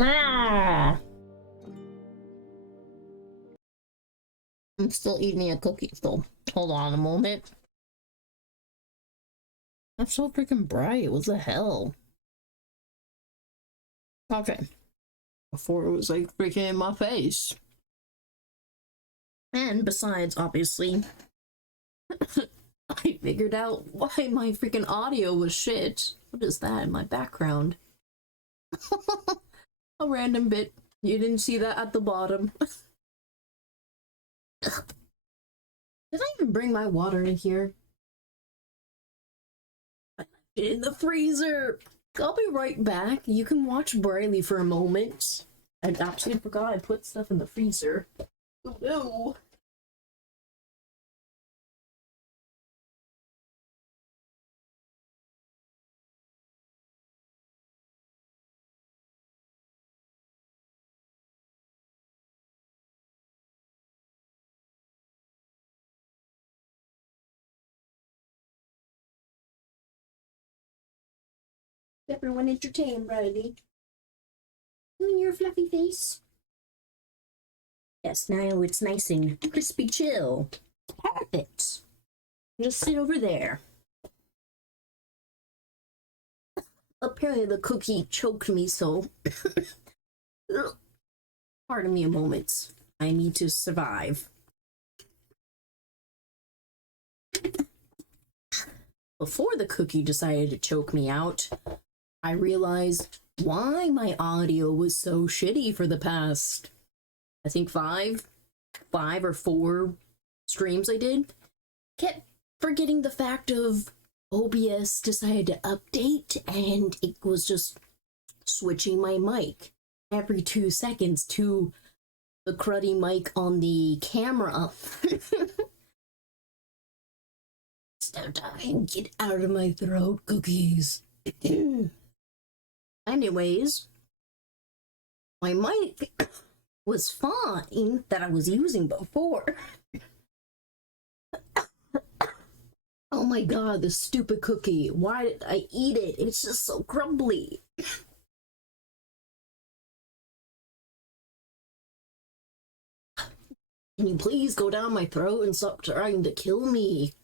Ah. I'm still eating a cookie, so hold on a moment. I'm so freaking bright. What the hell? Okay. Before it was like freaking in my face. And besides, obviously, I figured out why my freaking audio was shit. What is that in my background? A random bit. You didn't see that at the bottom. Did I even bring my water in here? I left it in the freezer. I'll be right back. You can watch Briley for a moment. I actually forgot I put stuff in the freezer. Oh no. Everyone entertain, Briley. In your fluffy face. Yes, now it's nice and crispy chill. Perfect. Just sit over there. Apparently the cookie choked me, so pardon me a moment. I need to survive. Before the cookie decided to choke me out, I realized why my audio was so shitty for the past, I think five or four streams I did. Kept forgetting the fact of OBS decided to update and it was just switching my mic every 2 seconds to the cruddy mic on the camera. Stop dying, get out of my throat, cookies. Anyways, my mic was fine that I was using before. Oh my god, this stupid cookie. Why did I eat it? It's just so crumbly. Can you please go down my throat and stop trying to kill me?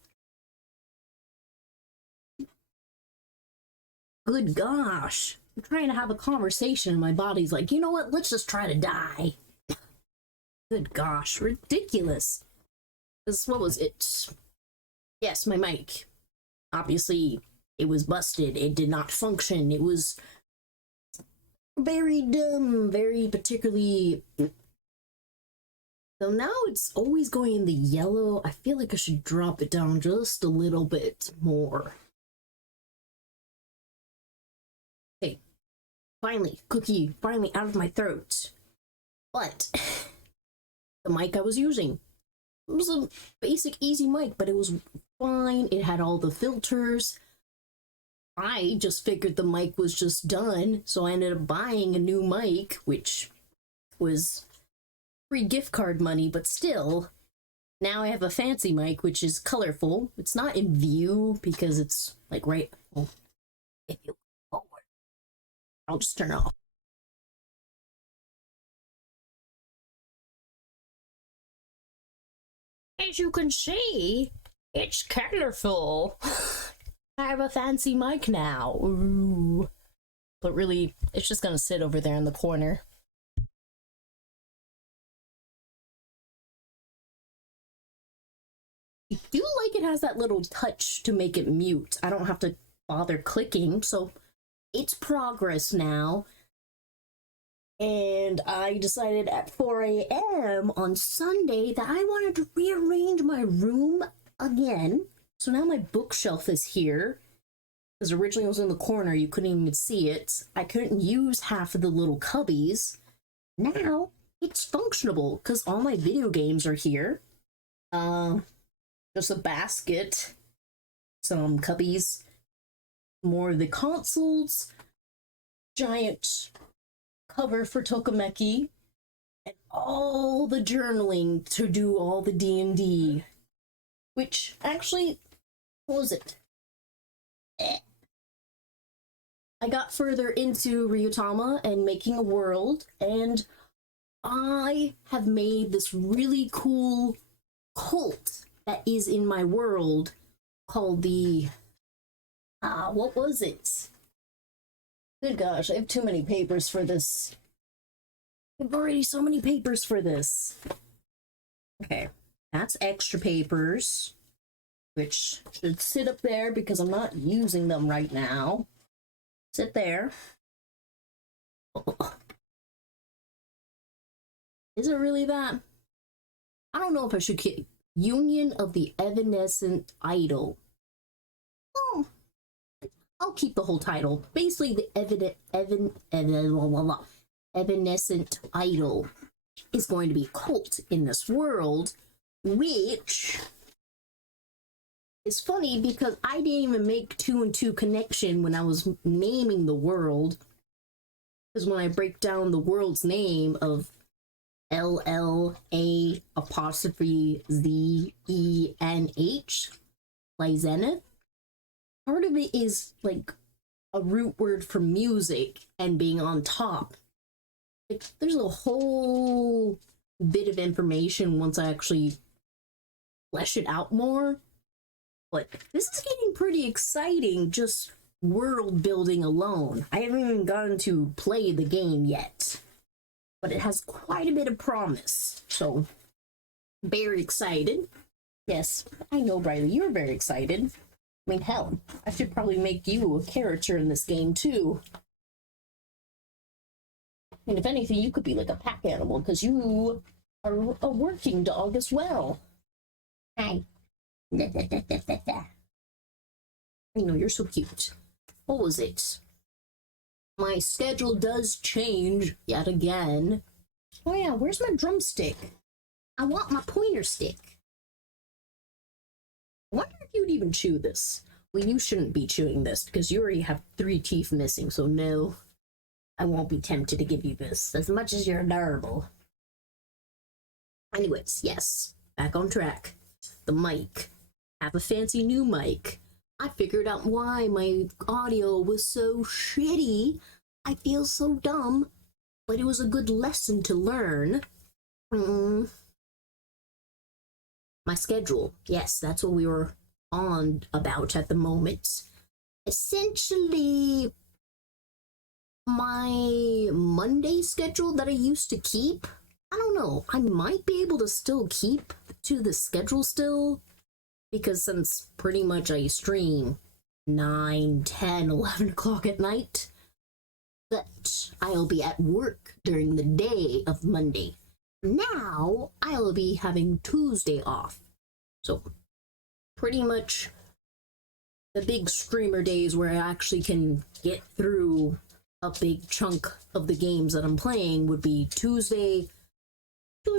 Good gosh. I'm trying to have a conversation and my body's like, you know what? Let's just try to die. Good gosh, ridiculous. What was it? Yes, my mic. Obviously, it was busted. It did not function. It was very dumb, very particularly... So now it's always going in the yellow. I feel like I should drop it down just a little bit more. Okay. Finally, cookie, finally out of my throat. But the mic I was using, it was a basic, easy mic, but it was fine. It had all the filters. I just figured the mic was just done, so I ended up buying a new mic, which was free gift card money, but still, now I have a fancy mic, which is colorful. It's not in view because it's like right. Oh, if you look forward, I'll just turn it off. As you can see, it's colorful. I have a fancy mic now. Ooh. But really, it's just gonna sit over there in the corner. I do like it has that little touch to make it mute. I don't have to bother clicking, so it's progress now. And I decided at 4 a.m. on Sunday that I wanted to rearrange my room again. So now my bookshelf is here. Because originally it was in the corner, you couldn't even see it. I couldn't use half of the little cubbies. Now it's functionable because all my video games are here. Just a basket, some cubbies, more of the consoles, giant cover for Tokimeki, and all the journaling to do all the D&D, which actually, what was it? I got further into Ryutama and making a world, and I have made this really cool cult that is in my world called the what was it? Good gosh, I have too many papers for this. I have already so many papers for this. Okay, that's extra papers, which should sit up there because I'm not using them right now. Sit there. Is it really that? I don't know if I should keep Union of the Evanescent Idol. Oh, I'll keep the whole title. Basically, the Evanescent Idol is going to be a cult in this world, which is funny because I didn't even make 2 and 2 connection when I was naming the world. Because when I break down the world's name of LLA apostrophe ZENH, like Zenith, part of it is like a root word for music and being on top. Like, there's a whole bit of information once I actually flesh it out more. But this is getting pretty exciting, just world building alone. I haven't even gotten to play the game yet, but it has quite a bit of promise. So, very excited. Yes, I know, Briley, you're very excited. I mean, hell, I should probably make you a character in this game, too. And if anything, you could be like a pack animal, because you are a working dog as well. Hi. I know, you're so cute. What was it? My schedule does change yet again. Oh yeah, where's my drumstick? I want my pointer stick. I wonder if you'd even chew this. Well, you shouldn't be chewing this because you already have 3 teeth missing, so no. I won't be tempted to give you this, as much as you're adorable. Anyways, yes, back on track. The mic. Have a fancy new mic. I figured out why my audio was so shitty. I feel so dumb, but it was a good lesson to learn. My schedule. Yes, that's what we were on about at the moment. Essentially, my Monday schedule that I used to keep, I don't know, I might be able to still keep to the schedule still, because since pretty much I stream 9, 10, 11 o'clock at night, but I'll be at work during the day of Monday. Now, I'll be having Tuesday off. So, pretty much the big streamer days where I actually can get through a big chunk of the games that I'm playing would be Tuesday,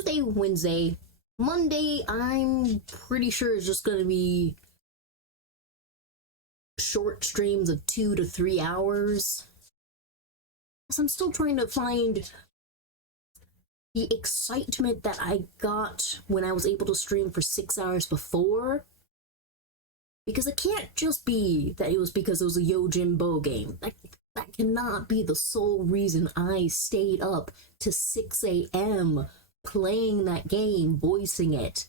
Wednesday. Monday, I'm pretty sure is just going to be short streams of 2 to 3 hours. So I'm still trying to find the excitement that I got when I was able to stream for 6 hours before. Because it can't just be that it was because it was a Yojimbo game. That cannot be the sole reason I stayed up to 6 a.m. playing that game, voicing it.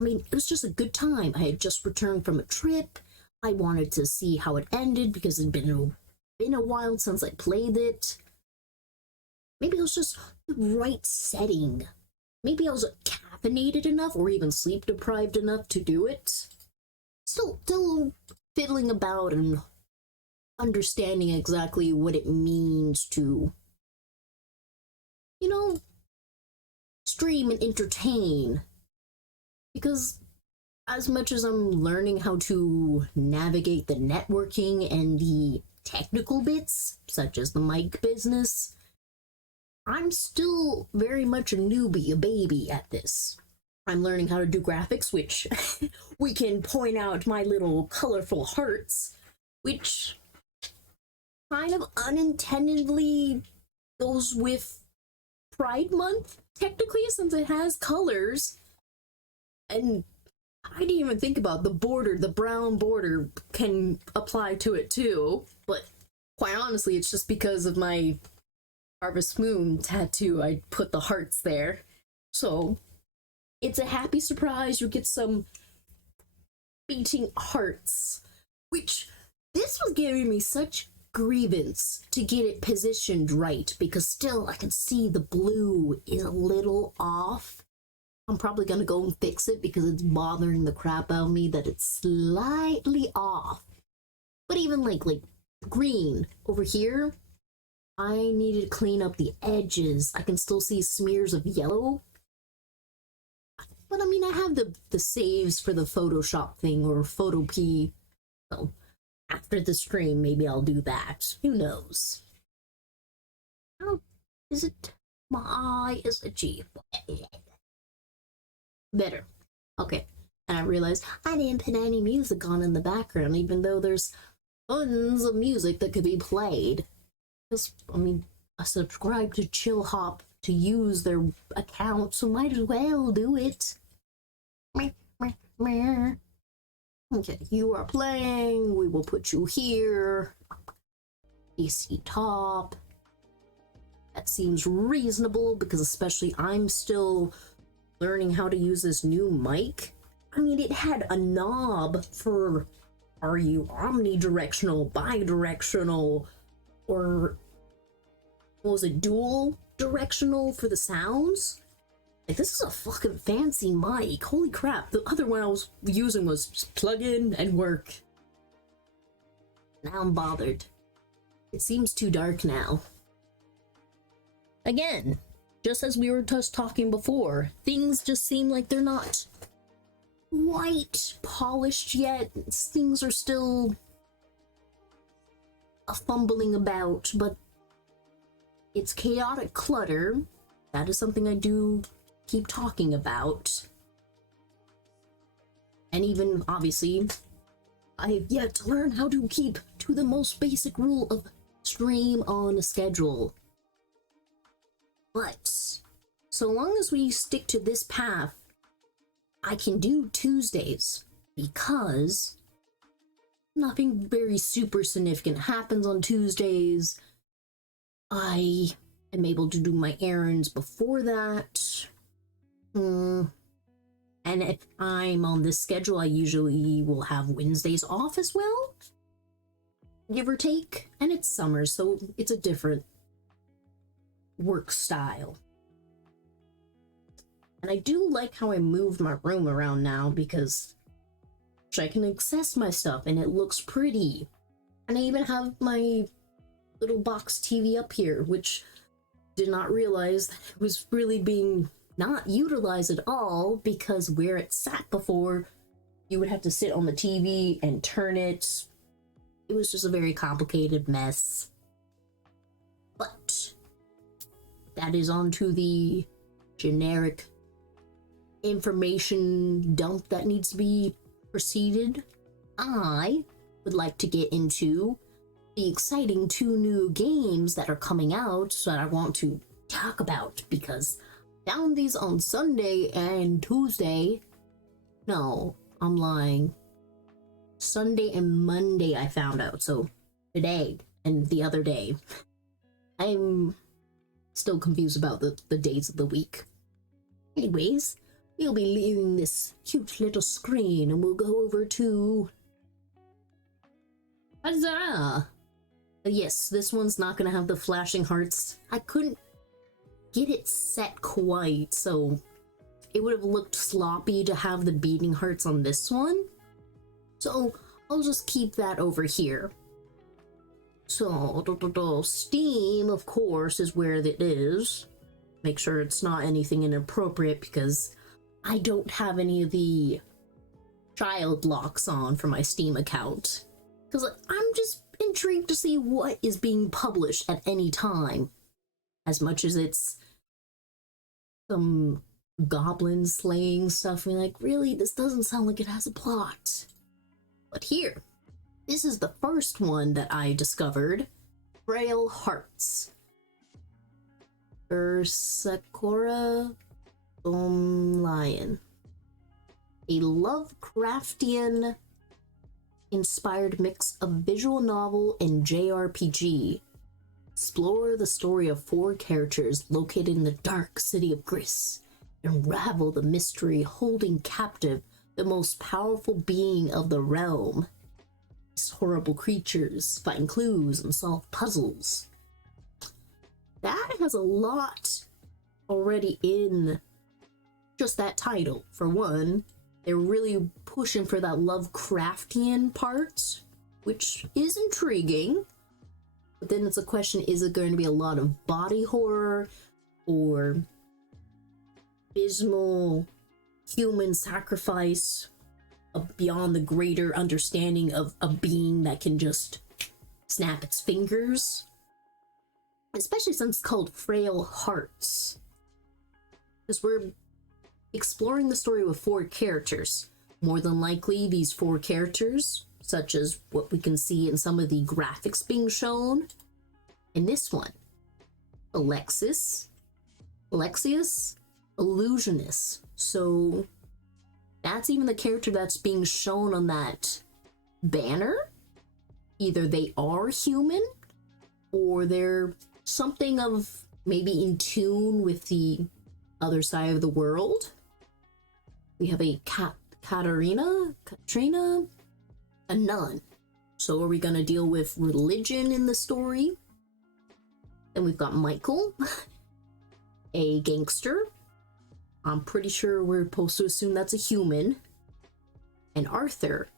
I mean, it was just a good time. I had just returned from a trip. I wanted to see how it ended because it had been a while since I played it. Maybe it was just the right setting. Maybe I was caffeinated enough or even sleep deprived enough to do it. Still fiddling about and understanding exactly what it means to, stream and entertain. Because as much as I'm learning how to navigate the networking and the technical bits, such as the mic business, I'm still very much a newbie, a baby at this. I'm learning how to do graphics, which we can point out my little colorful hearts, which kind of unintendedly goes with Pride Month, technically, since it has colors. And I didn't even think about the border, the brown border can apply to it too, but Quite honestly, it's just because of my Harvest Moon tattoo. I put the hearts there. So, it's a happy surprise. You get some beating hearts. Which, this was giving me such grievance to get it positioned right, because still I can see the blue is a little off. I'm probably gonna go and fix it because it's bothering the crap out of me that it's slightly off. But even like green over here, I needed to clean up the edges. I can still see smears of yellow. But I mean, I have the saves for the Photoshop thing or Photopea. So after the stream, maybe I'll do that. Who knows? Oh, is it? My eye is itchy. Better. Okay. And I realized I didn't put any music on in the background, even though there's tons of music that could be played. Because, I mean, I subscribed to Chill Hop to use their account, so might as well do it. Okay, you are playing. We will put you here. AC top. That seems reasonable because especially I'm still learning how to use this new mic. I mean, it had a knob for are you omnidirectional, bidirectional, or what was it, dual directional for the sounds? Like, this is a fucking fancy mic. Holy crap. The other one I was using was just plug in and work. Now I'm bothered. It seems too dark now. Again, just as we were just talking before, things just seem like they're not quite polished yet. Things are still fumbling about, but it's chaotic clutter. That is something I do keep talking about. And even, obviously, I have yet to learn how to keep to the most basic rule of stream on a schedule. But so long as we stick to this path, I can do Tuesdays because nothing very super significant happens on Tuesdays. I am able to do my errands before that. And if I'm on this schedule, I usually will have Wednesdays off as well, give or take. And it's summer, so it's a different work style. And I do like how I moved my room around now because I can access my stuff and it looks pretty. And I even have my little box TV up here, which did not realize that it was really being not utilized at all, because where it sat before, you would have to sit on the TV and turn it. It was just a very complicated mess. But that is onto the generic information dump that needs to be proceeded. I would like to get into the exciting 2 new games that are coming out that I want to talk about, because I found these on Sunday and Tuesday. No, I'm lying. Sunday and Monday I found out, so today and the other day. I'm still confused about the days of the week. Anyways, we'll be leaving this cute little screen and we'll go over to... Huzzah! Yes, this one's not gonna have the flashing hearts. I couldn't get it set quite, so it would have looked sloppy to have the beating hearts on this one. So I'll just keep that over here. So, Steam, of course, is where it is. Make sure it's not anything inappropriate because I don't have any of the child locks on for my Steam account. Because I'm just intrigued to see what is being published at any time. As much as it's some goblin slaying stuff, I'm like, really? This doesn't sound like it has a plot. But here, this is the first one that I discovered. Frail Hearts. Sakura Lion. A Lovecraft-inspired Lovecraft-inspired mix of visual novel and JRPG. Explore the story of four characters located in the dark city of Gris. Unravel the mystery holding captive the most powerful being of the realm. These horrible creatures find clues and solve puzzles. That has a lot already in just that title. For one, they're really pushing for that Lovecraftian part, which is intriguing. But then it's a question, is it going to be a lot of body horror or abysmal human sacrifice beyond the greater understanding of a being that can just snap its fingers? Especially since it's called Frail Hearts. Because we're exploring the story with four characters. More than likely, these four characters, such as what we can see in some of the graphics being shown in this one. Alexius, Illusionist. So that's even the character that's being shown on that banner. Either they are human or they're something of maybe in tune with the other side of the world. We have a Katrina, a nun. So are we gonna deal with religion in the story? Then we've got Michael, a gangster. I'm pretty sure we're supposed to assume that's a human. And Arthur,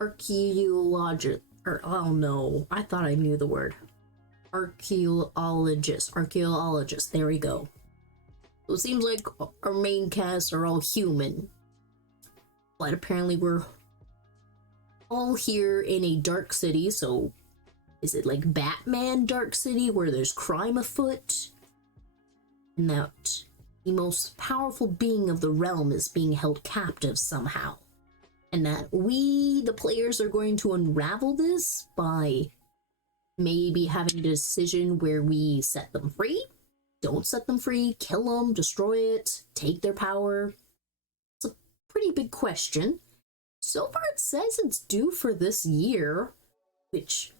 archaeologist, or oh no, I thought I knew the word. Archaeologist, there we go. So it seems like our main cast are all human. But apparently we're all here in a dark city, so is it like Batman Dark City where there's crime afoot? And that the most powerful being of the realm is being held captive somehow. And that we, the players, are going to unravel this by maybe having a decision where we set them free, don't set them free, kill them, destroy it, take their power. It's a pretty big question. So far it says it's due for this year, which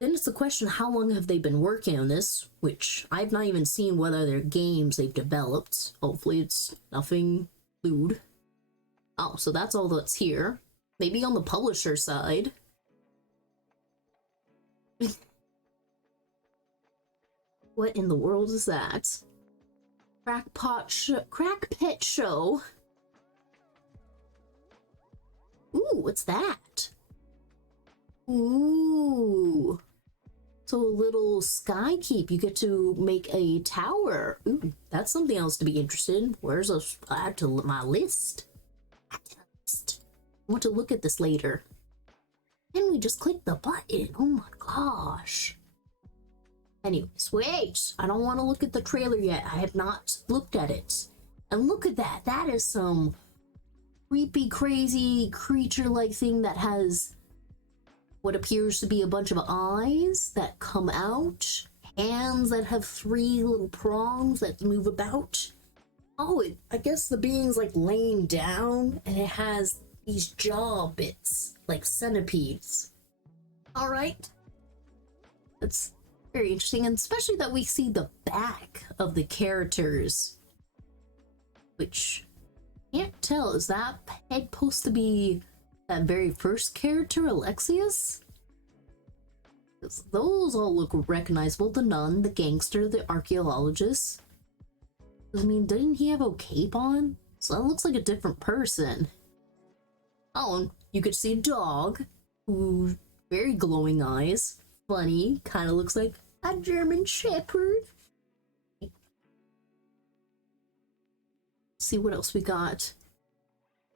then it's the question, how long have they been working on this? Which I've not even seen what other games they've developed. Hopefully it's nothing lewd. Oh, so that's all that's here. Maybe on the publisher side. What in the world is that? Crack Pet Show. Ooh, what's that? Ooh. So a little sky keep. You get to make a tower. Ooh, that's something else to be interested in. Where's a add to my list? Add to the list. I want to look at this later. And we just click the button. Oh my gosh. Anyways, wait, I don't want to look at the trailer yet. I have not looked at it. And look at that. That is some creepy, crazy creature-like thing that has what appears to be a bunch of eyes that come out, hands that have three little prongs that move about. Oh, I guess the being's like laying down and it has these jaw bits like centipedes. All right. That's very interesting, and especially that we see the back of the characters, which can't tell, is that head supposed to be that very first character, Alexius? Those all look recognizable. The nun, the gangster, the archaeologist. I mean, didn't he have a cape on? So that looks like a different person. Oh, and you could see a dog who very glowing eyes, funny, kind of looks like a German Shepherd. See what else we got.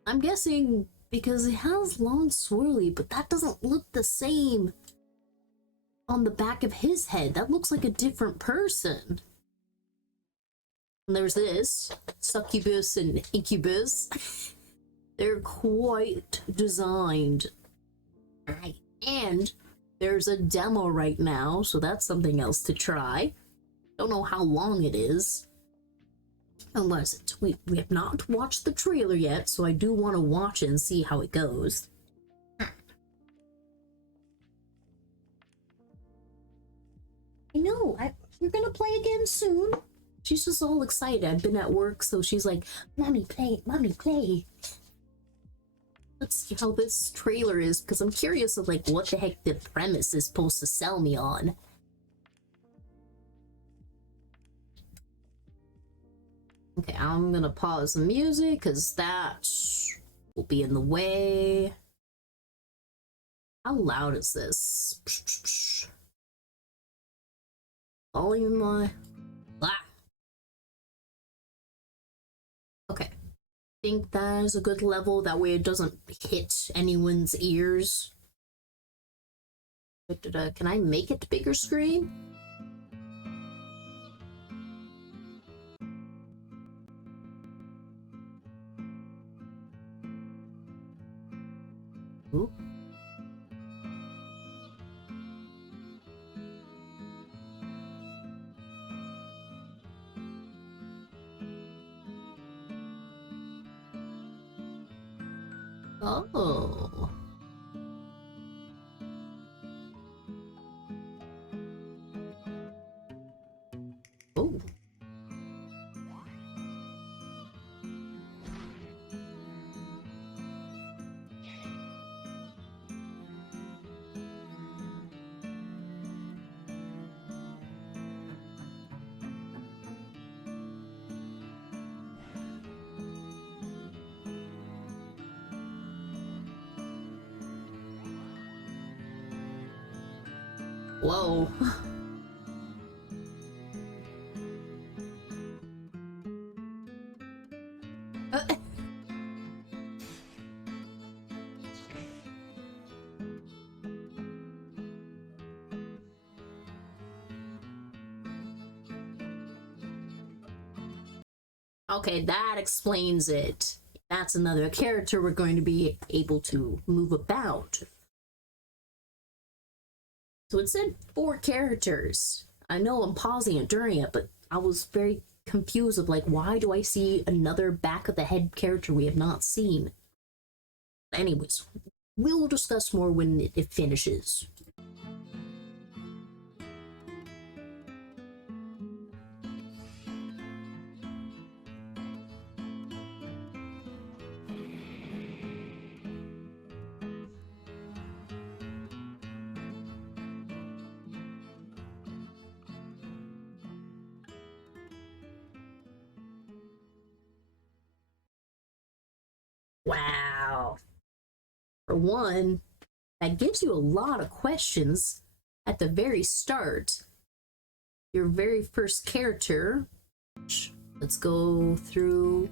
I'm guessing because it has long swirly, but that doesn't look the same on the back of his head. That looks like a different person. And there's this succubus and incubus. They're quite designed. And there's a demo right now, so that's something else to try. Don't know how long it is. Unless it's, we have not watched the trailer yet, so I do want to watch it and see how it goes. gonna play again soon. She's just all excited. I've been at work, so she's like, Mommy, play, Mommy, play. Let's see how this trailer is, because I'm curious of like what the heck the premise is supposed to sell me on. Okay, I'm gonna pause the music because that will be in the way. How loud is this? Volume my. Ah. Okay. Think that is a good level. That way it doesn't hit anyone's ears. Can I make it bigger screen? Ooh. Oh. Oh. Whoa. Okay, that explains it. That's another character we're going to be able to move about. So it said 4 characters. I know I'm pausing it during it, but I was very confused of like, why do I see another back of the head character we have not seen? Anyways, we'll discuss more when it finishes. Wow. For one, that gives you a lot of questions at the very start. Your very first character, let's go through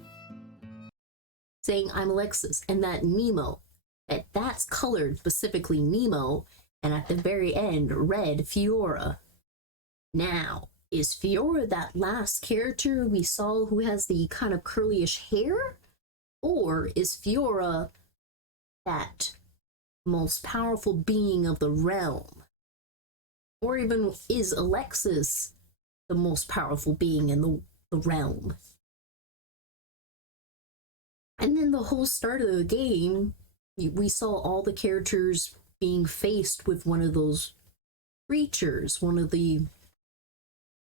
saying I'm Alexis, and that Nemo, that's colored specifically Nemo, and at the very end, red Fiora. Now, is Fiora that last character we saw who has the kind of curlyish hair? Or is Fiora that most powerful being of the realm? Or even is Alexis the most powerful being in the realm? And then the whole start of the game, we saw all the characters being faced with one of those creatures, one of the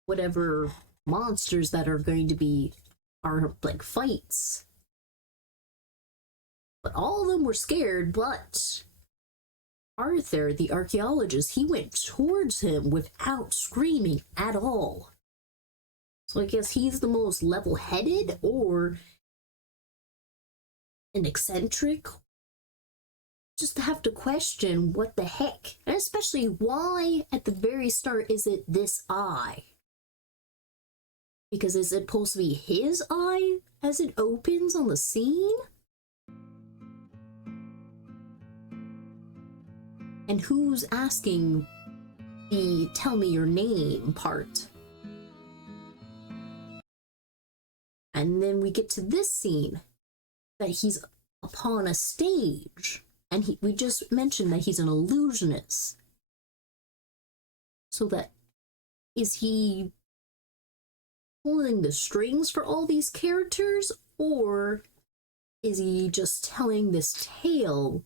whatever monsters that are going to be our like fights. But all of them were scared, but Arthur, the archaeologist, he went towards him without screaming at all. So I guess he's the most level-headed or an eccentric. Just have to question what the heck. And especially why at the very start is it this eye? Because is it supposed to be his eye as it opens on the scene? And who's asking the tell me your name part? And then we get to this scene that he's upon a stage, and we just mentioned that he's an illusionist. So that, is he pulling the strings for all these characters, or is he just telling this tale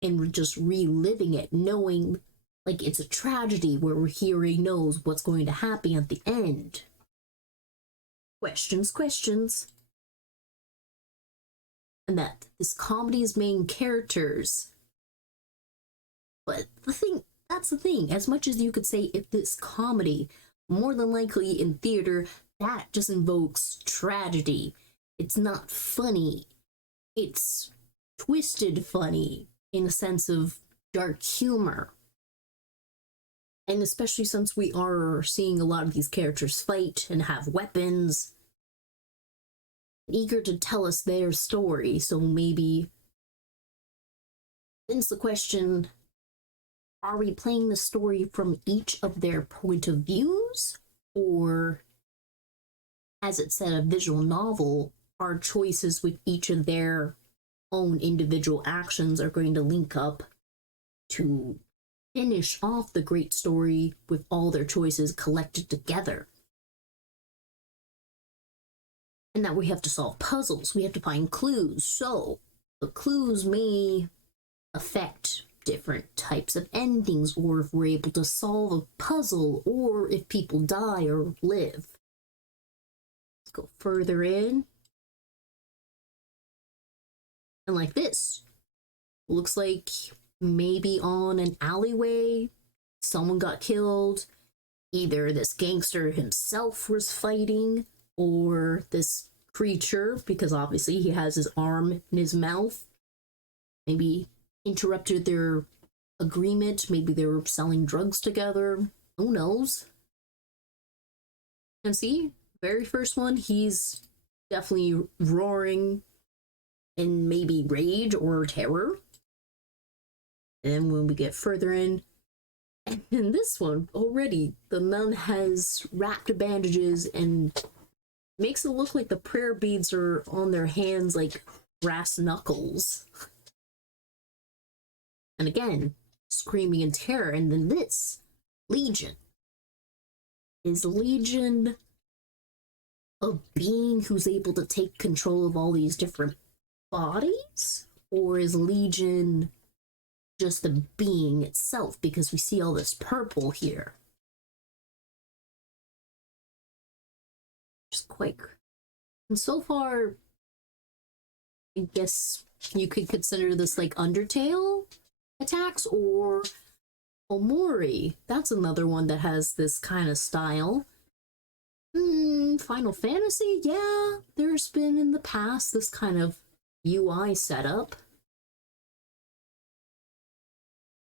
and just reliving it, knowing like it's a tragedy where he already knows what's going to happen at the end. Questions, questions. And that this comedy's main characters. But that's the thing, as much as you could say if this comedy, more than likely in theater, that just invokes tragedy. It's not funny. It's twisted funny in a sense of dark humor. And especially since we are seeing a lot of these characters fight and have weapons, eager to tell us their story, so maybe then it's the question, are we playing the story from each of their point of views? Or, as it said, a visual novel, our choices with each of their own individual actions are going to link up to finish off the great story with all their choices collected together. And that we have to solve puzzles, we have to find clues, so the clues may affect different types of endings, or if we're able to solve a puzzle, or if people die or live. Let's go further in. And like this, looks like maybe on an alleyway, someone got killed. Either this gangster himself was fighting, or this creature, because obviously he has his arm in his mouth, maybe interrupted their agreement. Maybe they were selling drugs together. Who knows? And see, very first one, he's definitely roaring in maybe rage or terror. And when we get further in, and in this one, already, the nun has wrapped bandages and makes it look like the prayer beads are on their hands like brass knuckles. And again, screaming in terror. And then this, Legion. Is Legion a being who's able to take control of all these different bodies? Or is Legion just the being itself? Because we see all this purple here. Just quite... And so far, I guess you could consider this like Undertale attacks, or Omori. That's another one that has this kind of style. Final Fantasy, yeah, there's been in the past this kind of UI setup.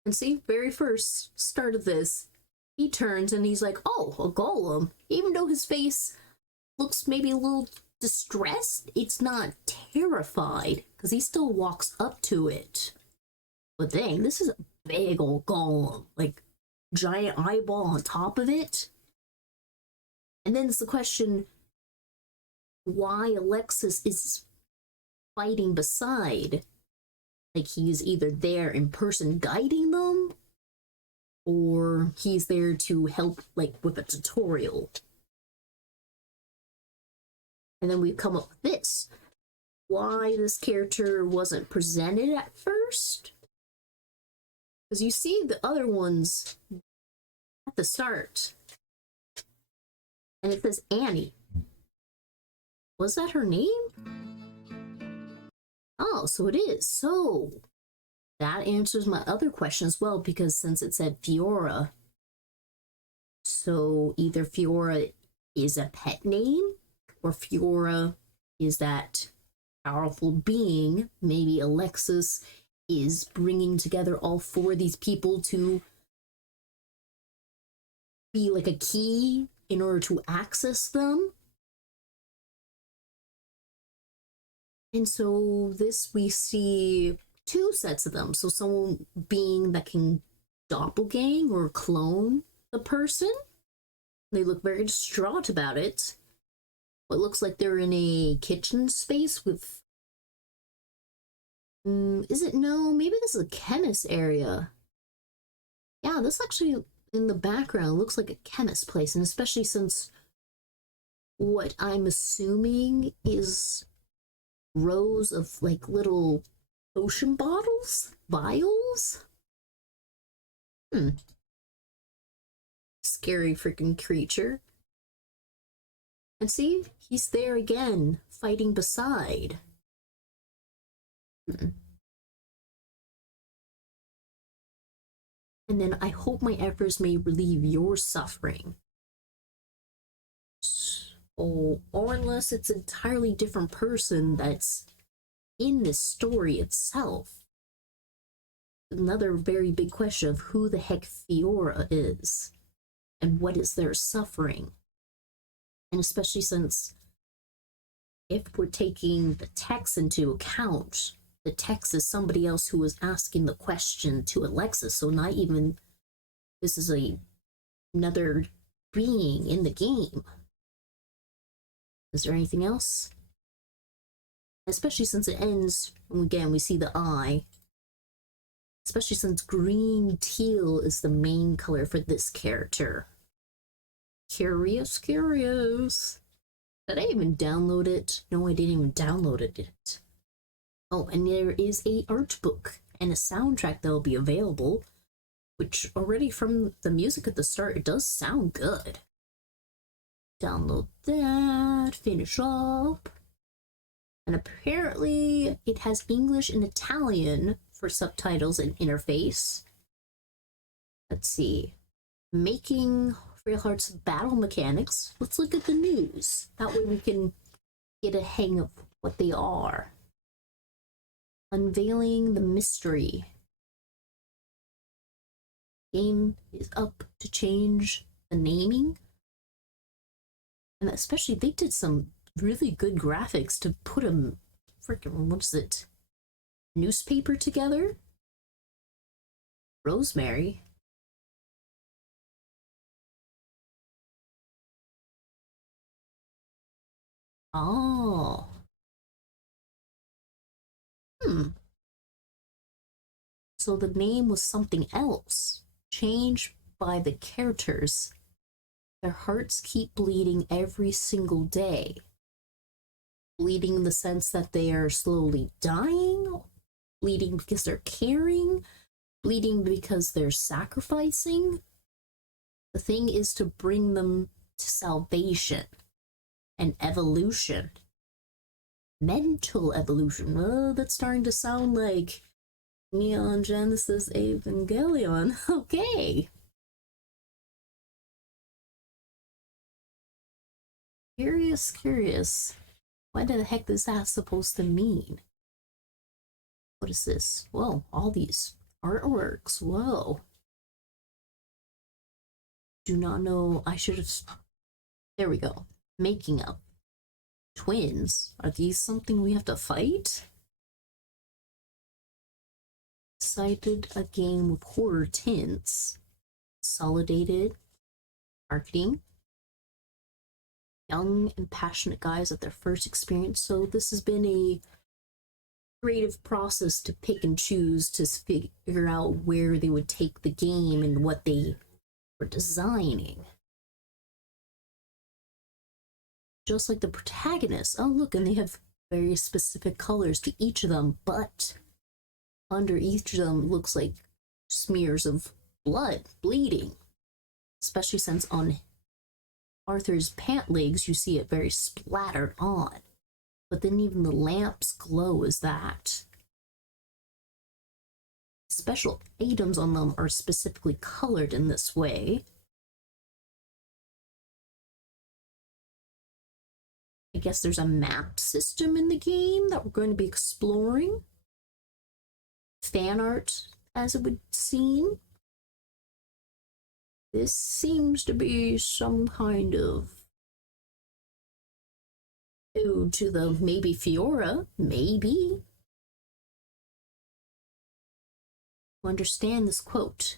And see, very first start of this, he turns and he's like, oh, a golem. Even though his face looks maybe a little distressed, it's not terrified, because he still walks up to it. But dang, this is a big old golem, like giant eyeball on top of it. And then it's the question, why Alexis is fighting beside. Like he's either there in person guiding them, or he's there to help like with a tutorial. And then we come up with this. Why this character wasn't presented at first? Because you see the other ones at the start. And it says Annie. Was that her name? Oh, so it is. So that answers my other question as well, because since it said Fiora, so either Fiora is a pet name, or Fiora is that powerful being. Maybe Alexis is bringing together all four of these people to be like a key in order to access them. And so this, we see two sets of them. So someone being that can doppelgang or clone the person. They look very distraught about it. What looks like they're in a kitchen space with... is it? No, maybe this is a chemist area. Yeah, this actually in the background looks like a chemist place. And especially since what I'm assuming is rows of like little potion bottles, vials. scary freaking creature. And see, he's there again, fighting beside. And then I hope my efforts may relieve your suffering. Or unless it's an entirely different person that's in this story itself. Another very big question of who the heck Fiora is and what is their suffering. And especially since if we're taking the text into account, the text is somebody else who was asking the question to Alexis, so not even this is another being in the game. Is there anything else? Especially since it ends, and again, we see the eye. Especially since green teal is the main color for this character. Curious. Did I even download it? No, I didn't even download it. Oh, and there is a art book and a soundtrack that will be available, which already from the music at the start, it does sound good. Download that, finish up. And apparently it has English and Italian for subtitles and interface. Let's see. Making Frail Heart's battle mechanics. Let's look at the news. That way we can get a hang of what they are. Unveiling the mystery. Game is up to change the naming. And especially they did some really good graphics to put a freaking, what is it? Newspaper together? Rosemary. Oh. So the name was something else, changed by the characters. Their hearts keep bleeding every single day. Bleeding in the sense that they are slowly dying, bleeding because they're caring, bleeding because they're sacrificing. The thing is to bring them to salvation and evolution. Mental evolution. Oh, that's starting to sound like Neon Genesis Evangelion. Okay. Curious. What the heck is that supposed to mean? What is this? Whoa, all these artworks. Whoa. Do not know. I should have. There we go. Making up. Twins. Are these something we have to fight? Cited a game with horror tints. Consolidated. Marketing. Young and passionate guys at their first experience. So this has been a creative process to pick and choose to figure out where they would take the game and what they were designing. Just like the protagonists. Oh, look, and they have very specific colors to each of them, but under each of them looks like smears of blood, bleeding. Especially since on Arthur's pant legs, you see it very splattered on. But then even the lamp's glow is that. Special items on them are specifically colored in this way. I guess there's a map system in the game that we're going to be exploring. Fan art, as it would seem. This seems to be some kind of ode to the maybe Fiora, maybe. To understand this quote.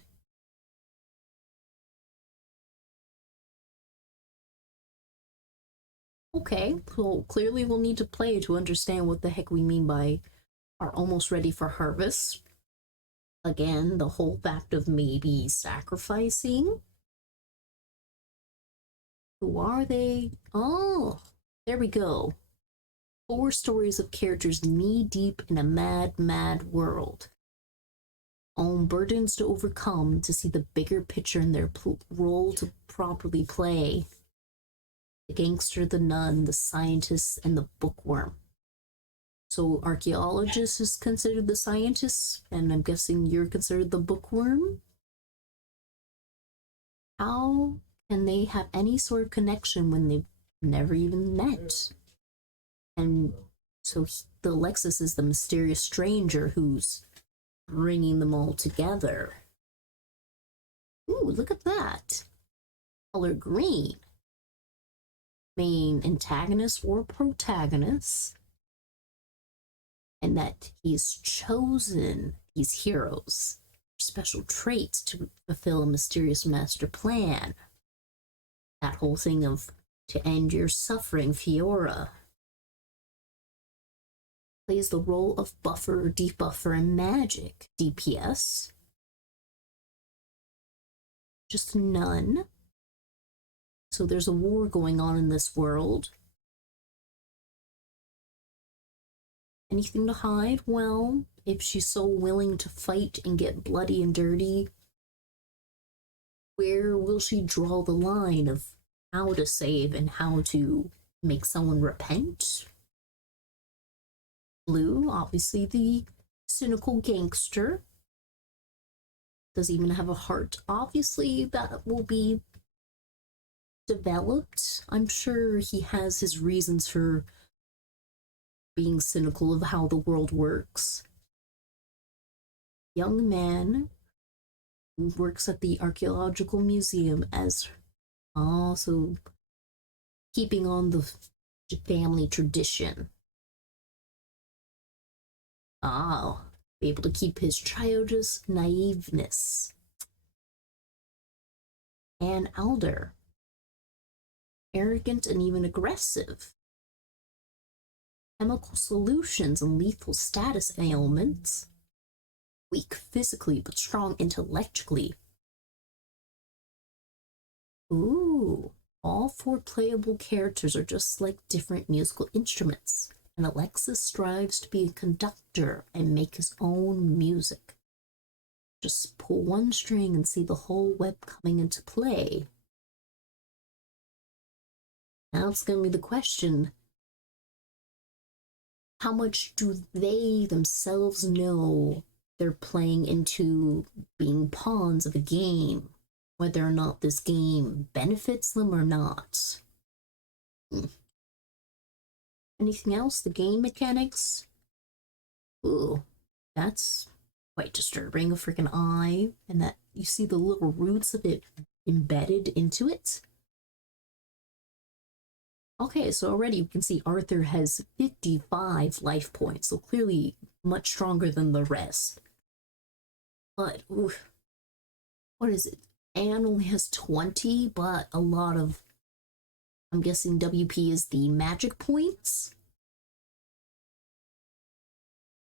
Okay, so clearly we'll need to play to understand what the heck we mean by are almost ready for harvest. Again, the whole fact of maybe sacrificing. Who are they? Oh, there we go. 4 stories of characters knee-deep in a mad world. own burdens to overcome to see the bigger picture in their role to properly play. The gangster, the nun, the scientist, and the bookworm. So archaeologist is considered the scientist, and I'm guessing you're considered the bookworm? How can they have any sort of connection when they've never even met? And so the Alexis is the mysterious stranger who's bringing them all together. Ooh, look at that. Color green. Main antagonist or protagonist. And that he's chosen these heroes, special traits to fulfill a mysterious master plan. That whole thing of to end your suffering, Fiora. Plays the role of buffer, debuffer, and magic. DPS. Just none. So there's a war going on in this world. Anything to hide? Well, if she's so willing to fight and get bloody and dirty, where will she draw the line of how to save and how to make someone repent? Blue, obviously the cynical gangster. Does even have a heart. Obviously, that will be developed. I'm sure he has his reasons for being cynical of how the world works. Young man who works at the archaeological museum as also keeping on the family tradition. Be able to keep his childish naiveness. And elder. Arrogant and even aggressive. Chemical solutions and lethal status ailments. Weak physically but strong intellectually. Ooh, all 4 playable characters are just like different musical instruments, and Alexis strives to be a conductor and make his own music. Just pull one string and see the whole web coming into play. Now it's going to be the question, how much do they themselves know they're playing into being pawns of a game? Whether or not this game benefits them or not. Anything else? The game mechanics? Ooh, that's quite disturbing. A freaking eye, and that you see the little roots of it embedded into it. Okay, so already you can see Arthur has 55 life points, so clearly much stronger than the rest. But, oof, what is it? Anne only has 20, but a lot of, I'm guessing WP is the magic points.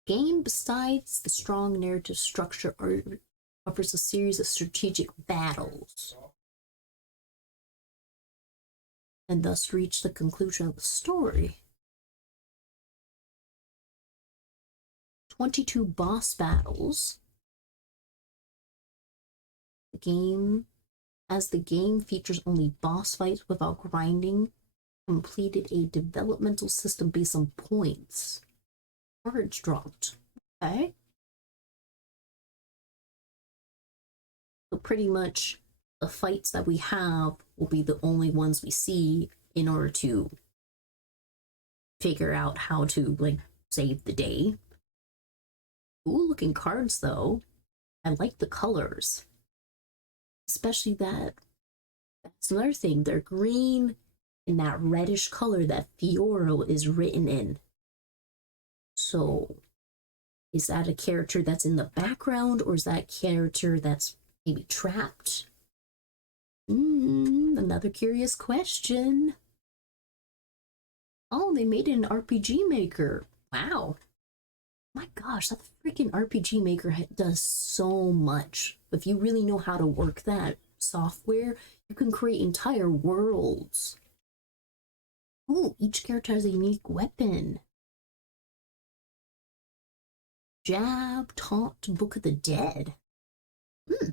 Game, besides the strong narrative structure, offers a series of strategic battles. And thus reach the conclusion of the story. 22 boss battles. The game features only boss fights without grinding, completed a developmental system based on points. Cards dropped. Okay. So pretty much the fights that we have will be the only ones we see in order to figure out how to, like, save the day. Cool looking cards though. I like the colors. Especially that's another thing. They're green in that reddish color that Fiora is written in. So, is that a character that's in the background, or is that a character that's maybe trapped? Another curious question. Oh, they made it an RPG Maker. Wow. My gosh, that freaking RPG Maker does so much. If you really know how to work that software, you can create entire worlds. Oh, each character has a unique weapon. Jab, Taunt, Book of the Dead. Hmm.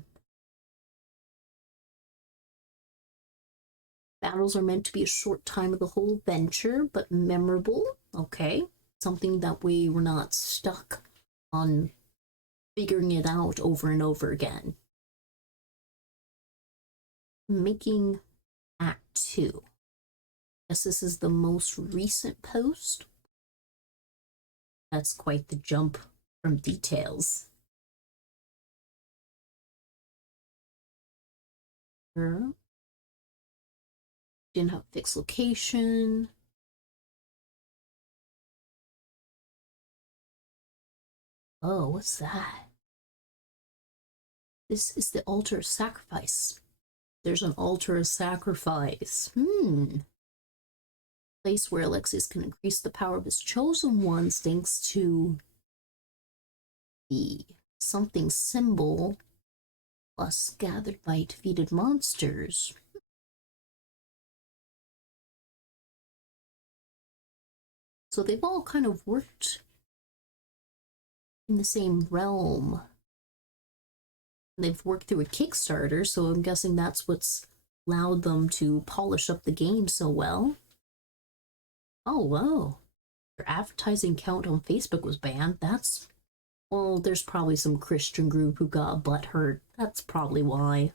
Battles are meant to be a short time of the whole venture, but memorable. Okay. Something that way we're not stuck on figuring it out over and over again. Making Act 2. Guess this is the most recent post. That's quite the jump from details. Didn't have fixed location. Oh, what's that? This is the altar of sacrifice. There's an altar of sacrifice. Place where Alexis can increase the power of his chosen ones thanks to the something symbol plus gathered by defeated monsters. So they've all kind of worked in the same realm. They've worked through a Kickstarter, so I'm guessing that's what's allowed them to polish up the game so well. Oh, wow. Their advertising account on Facebook was banned. That's, well, there's probably some Christian group who got butthurt. That's probably why.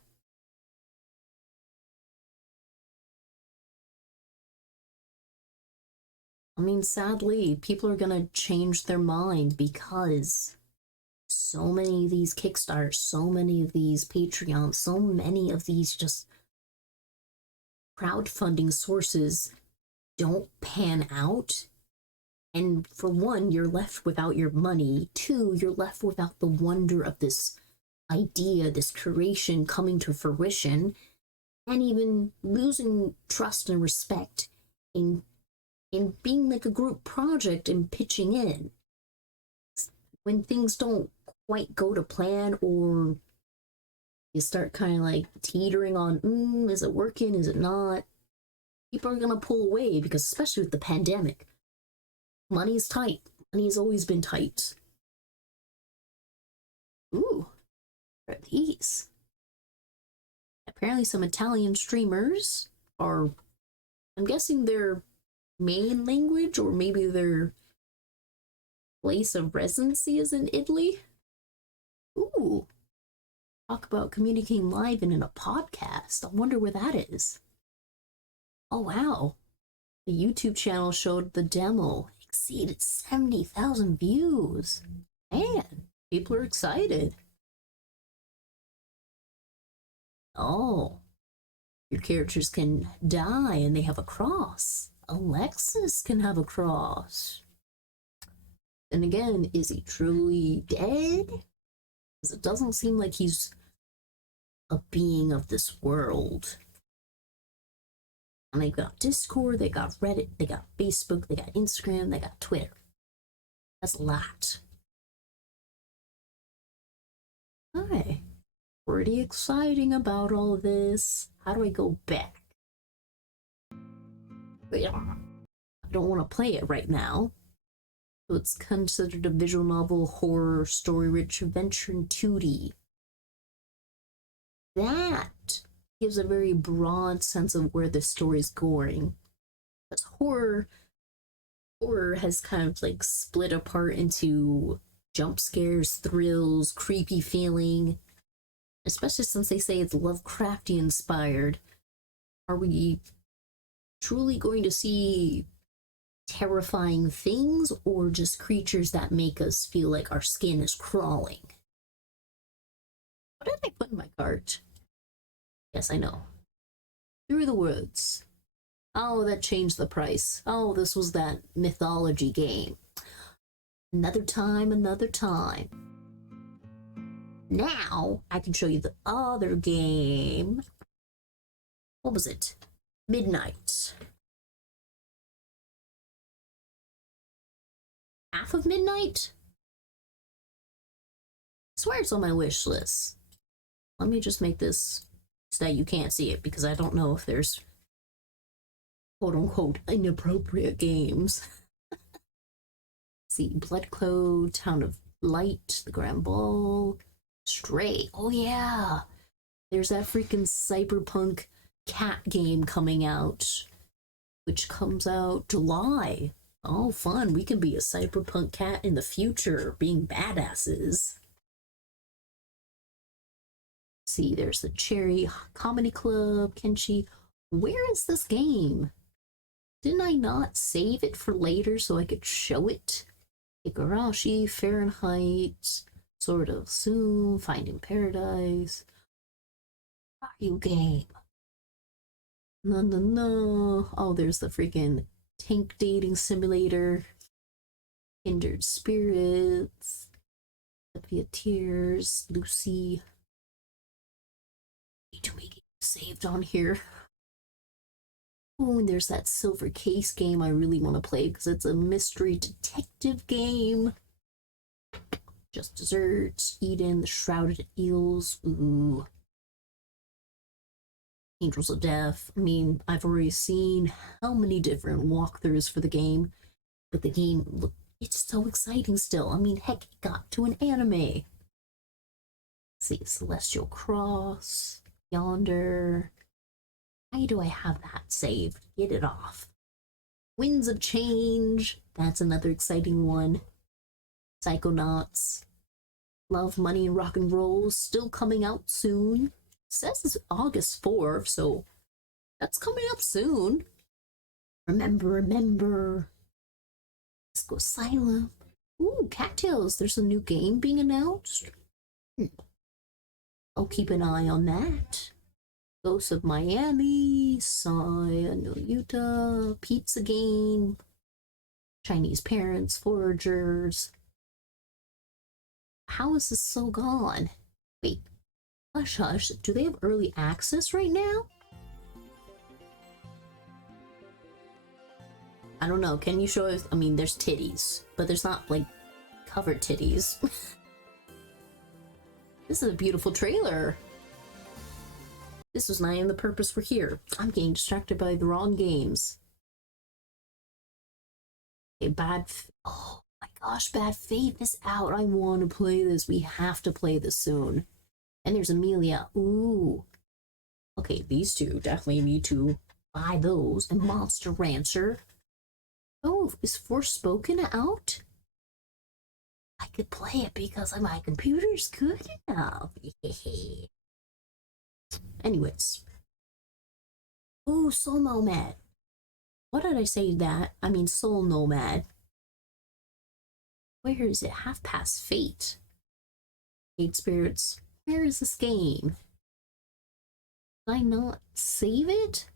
I mean, sadly, people are gonna change their mind because so many of these Kickstarters, so many of these Patreons, so many of these just crowdfunding sources don't pan out. And for one, you're left without your money. Two, you're left without the wonder of this idea, this creation coming to fruition, and even losing trust and respect in being like a group project and pitching in. When things don't quite go to plan, or you start kind of like teetering on, is it working, is it not? People are gonna pull away because, especially with the pandemic, money's tight. Money's always been tight. Ooh, what are these? Apparently some Italian streamers are, I'm guessing their main language, or maybe their place of residency is in Italy. Ooh, talk about communicating live and in a podcast. I wonder where that is. Oh, wow. The YouTube channel showed the demo. Exceeded 70,000 views. Man, people are excited. Oh, your characters can die and they have a cross. Alexis can have a cross. And again, is he truly dead? Because it doesn't seem like he's a being of this world. And they've got Discord, they got Reddit, they got Facebook, they got Instagram, they got Twitter. That's a lot. Hi. Pretty exciting about all of this. How do I go back? I don't want to play it right now. So it's considered a visual novel, horror, story-rich adventure in 2D. That gives a very broad sense of where the story's going. Because horror has kind of like split apart into jump scares, thrills, creepy feeling, especially since they say it's Lovecraft-inspired. Are we truly going to see terrifying things, or just creatures that make us feel like our skin is crawling? What did I put in my cart? Yes, I know. Through the Woods. Oh, that changed the price. Oh, this was that mythology game. Another time, another time. Now, I can show you the other game. What was it? Midnight. Half of Midnight? I swear it's on my wish list. Let me just make this so that you can't see it, because I don't know if there's quote-unquote inappropriate games. See, Blood Clone, Town of Light, The Grand Ball, Stray. Oh yeah. There's that freaking cyberpunk cat game coming out, which comes out July. Oh, fun. We can be a cyberpunk cat in the future, being badasses. See, there's the Cherry Comedy Club, Kenshi. Where is this game? Didn't I not save it for later so I could show it? Igarashi, Fahrenheit, Sword of Soon, Finding Paradise. Mario game. No, no, no. Oh, there's the freaking tank dating simulator. Kindred Spirits. Sepia Tears. Lucy. Way too many games saved on here. Oh, and there's that Silver Case game I really want to play because it's a mystery detective game. Just Desserts, Eden, The Shrouded Eels. Ooh. Angels of Death. I mean, I've already seen how many different walkthroughs for the game, but the game, look, it's so exciting still. I mean, heck, it got to an anime. Let's see, Celestial Cross, Yonder. Why do I have that saved? Get it off. Winds of Change. That's another exciting one. Psychonauts. Love, Money, and Rock and Roll. Still coming out soon. It says it's August 4th, so that's coming up soon. Remember. Disco Asylum. Ooh, Cattails. There's a new game being announced. I'll keep an eye on that. Ghosts of Miami, Saya no Utah, Pizza Game, Chinese Parents, Foragers. How is this so gone? Wait, Hush Hush, do they have early access right now? I don't know, can you show us? I mean, there's titties, but there's not, like, covered titties. This is a beautiful trailer. This was not even the purpose we're here. I'm getting distracted by the wrong games. Okay, oh my gosh, Bad Faith is out. I want to play this. We have to play this soon. And there's Amelia. Ooh. Okay, these two definitely need to buy those. And Monster Rancher. Oh, is Forspoken out? I could play it because my computer's good enough. Anyways. Ooh, Soul Nomad. What did I say that? I mean Soul Nomad. Where is it? Half Past Fate. Fate Spirits. Where is this game? Did I not save it?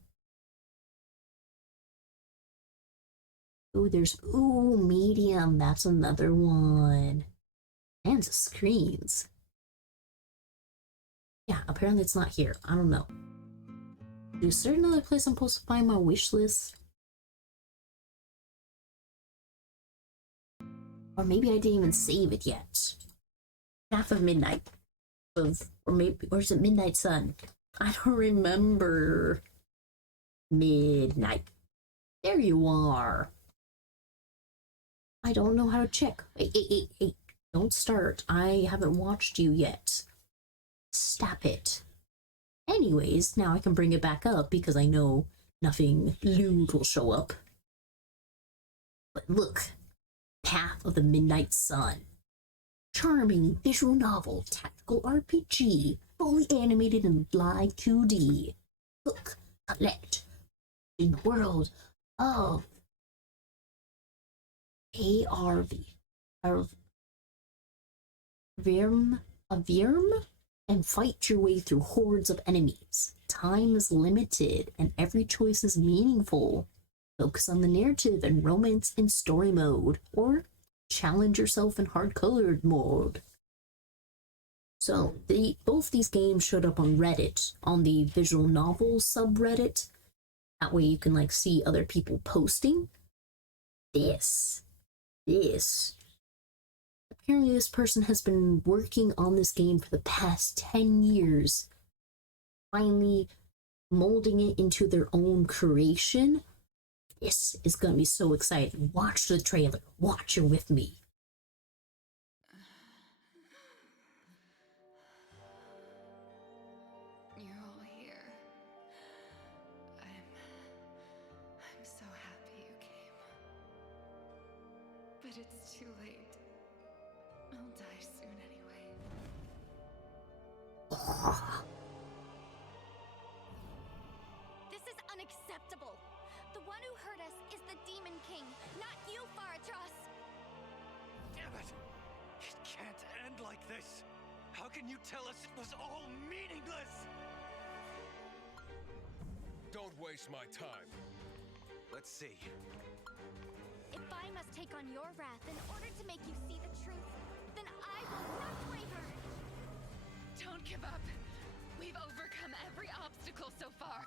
Ooh, there's Medium. That's another one. And the screens. Yeah, apparently it's not here. I don't know. Is there another place I'm supposed to find my wish list? Or maybe I didn't even save it yet. Half of Midnight. Or is it Midnight Sun? I don't remember. Midnight. There you are. I don't know how to check. Hey. Don't start. I haven't watched you yet. Stop it. Anyways, now I can bring it back up because I know nothing lewd will show up. But look. Path of the Midnight Sun. Charming visual novel, tactical RPG, fully animated in live 2D. Look, collect in the world of ARV. Virm, and fight your way through hordes of enemies. Time is limited and every choice is meaningful. Focus on the narrative and romance in story mode, or challenge yourself in hard-colored mode. So both these games showed up on Reddit, on the visual novel subreddit. That way you can like see other people posting. This. Apparently this person has been working on this game for the past 10 years. Finally molding it into their own creation. This is gonna be so exciting. Watch the trailer. Watch it with me. it's too late. I'll die soon anyway. This is unacceptable. The one who hurt us is the Demon King, not you, Faratros. Damn it! It can't end like this! How can you tell us it was all meaningless? Don't waste my time. Let's see. If I must take on your wrath in order to make you see the truth, then I will not waver. Don't give up. We've overcome every obstacle so far.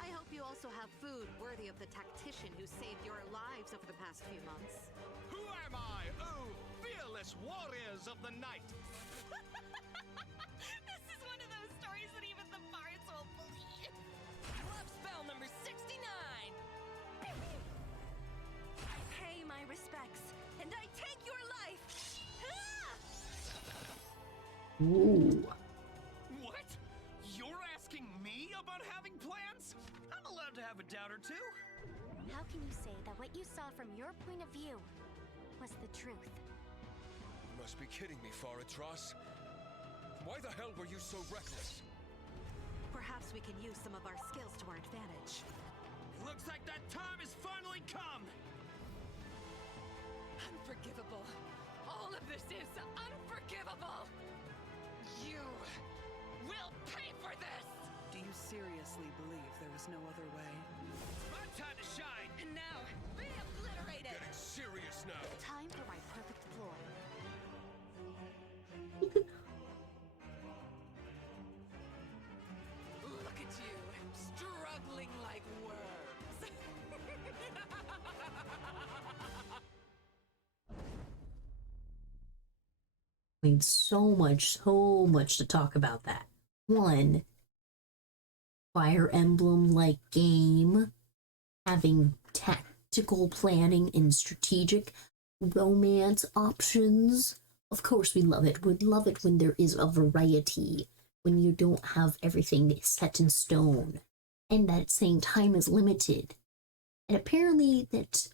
I hope you also have food worthy of the tactician who saved your lives over the past few months. Who am I? Oh, fearless warriors of the night! This is one of those stories that even the bards won't believe. Love spell number 69! I pay my respects, and I take your life! Ah! Ooh. What? You're asking me about having plans? I'm allowed to have a doubt or two. How can you say that what you saw from your point of view was the truth? You must be kidding me, Faratros. Why the hell were you so reckless? Perhaps we can use some of our skills to our advantage. Looks like that time has finally come! Unforgivable. All of this is unforgivable. You will pay for this! Do you seriously believe there is no other way? My time to shine! And now, be obliterated! Getting serious now. Time for my perfect ploy. Look at you, struggling like worms. I mean, so much to talk about that. One, Fire Emblem-like game, having tactical planning and strategic romance options. Of course we love it. We love it when there is a variety, when you don't have everything set in stone, and that same time is limited. And apparently that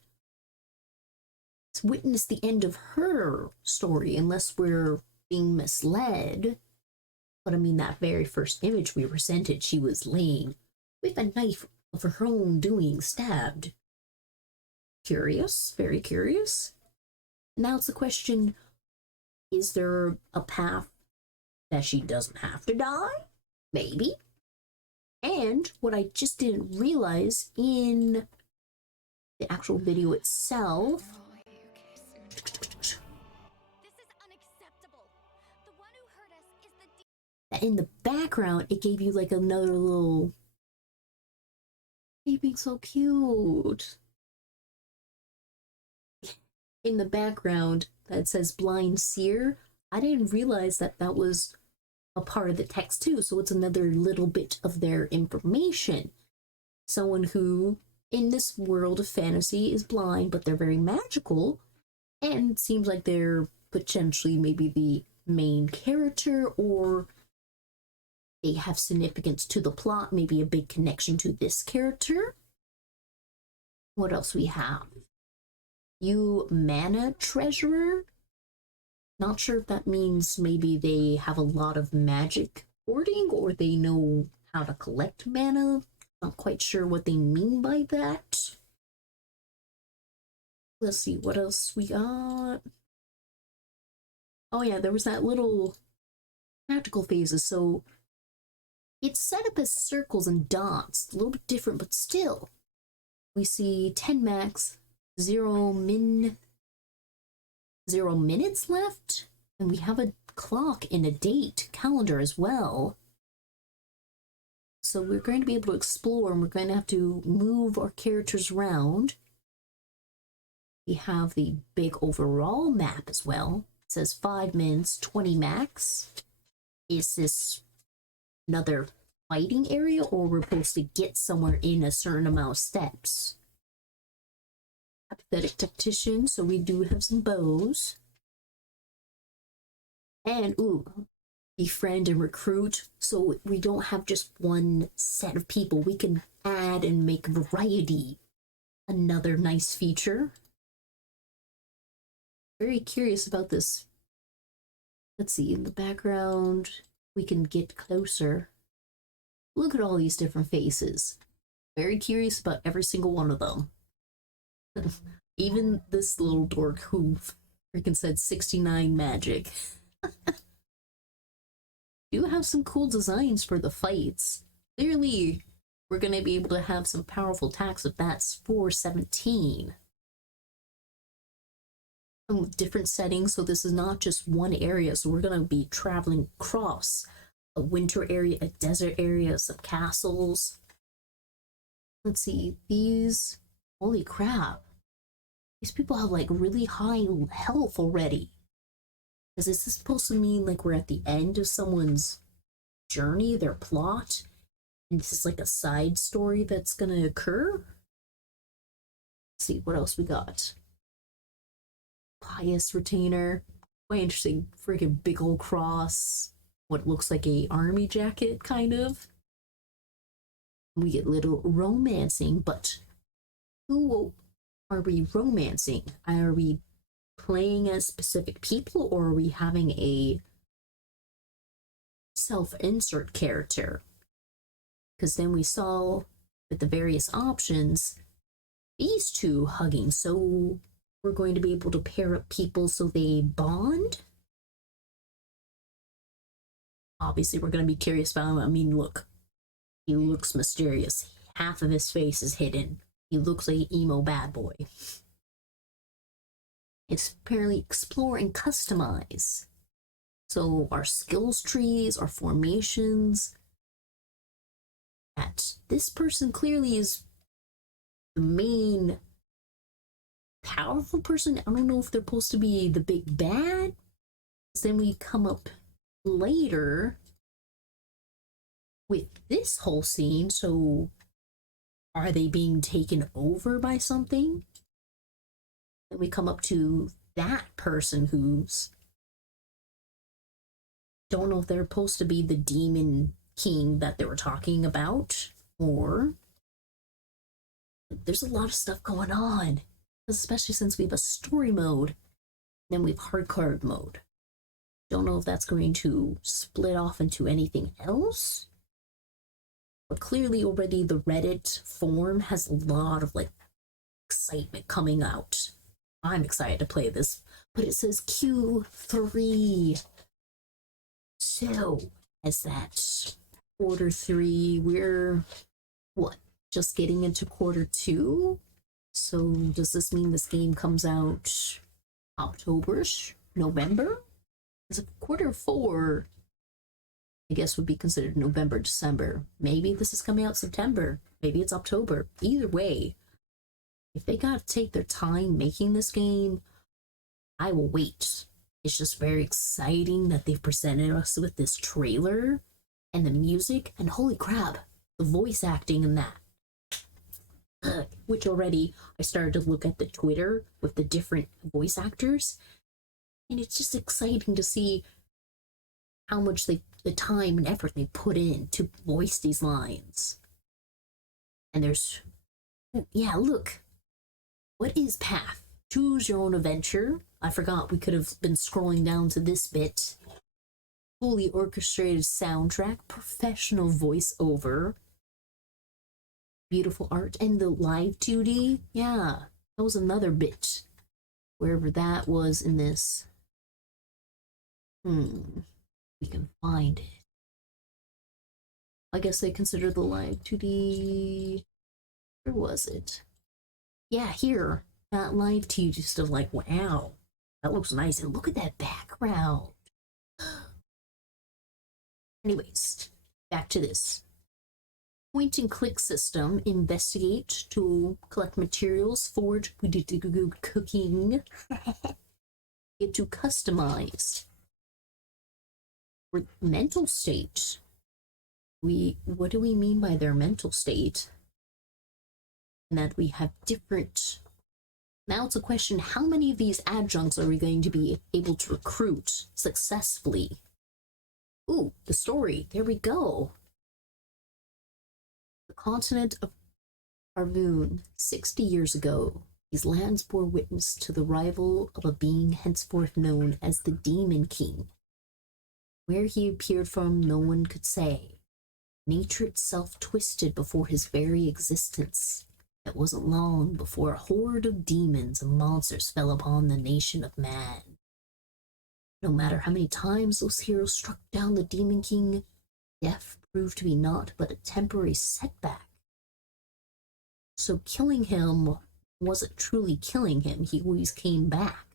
witness the end of her story, unless we're being misled. But I mean, that very first image we were presented, she was laying with a knife of her own doing, stabbed. Curious, very curious. Now it's the question, is there a path that she doesn't have to die? Maybe. And what I just didn't realize in the actual video itself, This is unacceptable. The one who hurt us is the in the background, it gave you like another little, you being so cute. In the background that says blind seer, I didn't realize that that was a part of the text too, so it's another little bit of their information. Someone who, in this world of fantasy, is blind, but they're very magical, and it seems like they're potentially maybe the main character, or they have significance to the plot, maybe a big connection to this character. What else we have? You mana treasurer? Not sure if that means maybe they have a lot of magic hoarding, or they know how to collect mana. Not quite sure what they mean by that. Let's see, what else we got? Oh yeah, there was that little tactical phases, so it's set up as circles and dots, a little bit different, but still. We see 10 max, 0 minutes left, and we have a clock and a date calendar as well. So we're going to be able to explore, and we're going to have to move our characters around. We have the big overall map as well. It says 5 minutes, 20 max. Is this another fighting area, or we're supposed to get somewhere in a certain amount of steps? Apathetic tactician, so we do have some bows. And, ooh, befriend and recruit, so we don't have just one set of people. We can add and make variety. Another nice feature. very curious about this. Let's see, in the background, we can get closer. Look at all these different faces. Very curious about every single one of them. Even this little dork who freaking said 69 magic. Do have some cool designs for the fights. Clearly, we're going to be able to have some powerful attacks if that's 417. Different settings, so this is not just one area, so we're going to be traveling across a winter area, a desert area, some castles. Let's see, these, holy crap, these people have like really high health already. Is this supposed to mean like we're at the end of someone's journey, their plot, and this is like a side story that's gonna occur? Let's see, what else we got? Pious retainer, quite interesting, freaking big old cross, what looks like a army jacket, kind of. We get little romancing, but who are we romancing? Are we playing as specific people, or are we having a self-insert character? Because then we saw with the various options these two hugging, so we're going to be able to pair up people so they bond. Obviously we're going to be curious about him. I mean, look, he looks mysterious. Half of his face is hidden. He looks like an emo bad boy. It's apparently explore and customize. So our skills trees, our formations. That this person clearly is the main powerful person. I don't know if they're supposed to be the big bad. Then we come up later with this whole scene. So are they being taken over by something? And we come up to that person who's, don't know if they're supposed to be the demon king that they were talking about, or there's a lot of stuff going on, especially since we have a story mode, then we have hardcore mode. Don't know if that's going to split off into anything else, but clearly already the Reddit forum has a lot of like excitement coming out. I'm excited to play this, but it says Q3. So, as that quarter 3, we're what? Just getting into quarter 2? So, does this mean this game comes out October-ish? November? Because quarter 4, I guess, would be considered November, December. Maybe this is coming out September. Maybe it's October. Either way, if they gotta take their time making this game, I will wait. It's just very exciting that they've presented us with this trailer and the music, and holy crap, the voice acting in that. Which already, I started to look at the Twitter with the different voice actors, and it's just exciting to see how much the time and effort they put in to voice these lines. And there's, yeah, look. What is Path? Choose your own adventure. I forgot we could have been scrolling down to this bit. Fully orchestrated soundtrack, professional voiceover, beautiful art, and the live 2D. Yeah, that was another bit. Wherever that was in this. We can find it. I guess they consider the live 2D. Where was it? Yeah, here, that live to you, just of like, wow, that looks nice, and look at that background. Anyways, back to this. Point and click system, investigate to collect materials, forge, we did good cooking, get to customize. Mental state. What do we mean by their mental state? And that we have different. Now it's a question, how many of these adjuncts are we going to be able to recruit successfully? Ooh, the story, there we go. The continent of Arvoon, 60 years ago, these lands bore witness to the arrival of a being henceforth known as the Demon King. Where he appeared from, no one could say. Nature itself twisted before his very existence. It wasn't long before a horde of demons and monsters fell upon the nation of man. No matter how many times those heroes struck down the Demon King, death proved to be naught but a temporary setback. So killing him wasn't truly killing him, he always came back.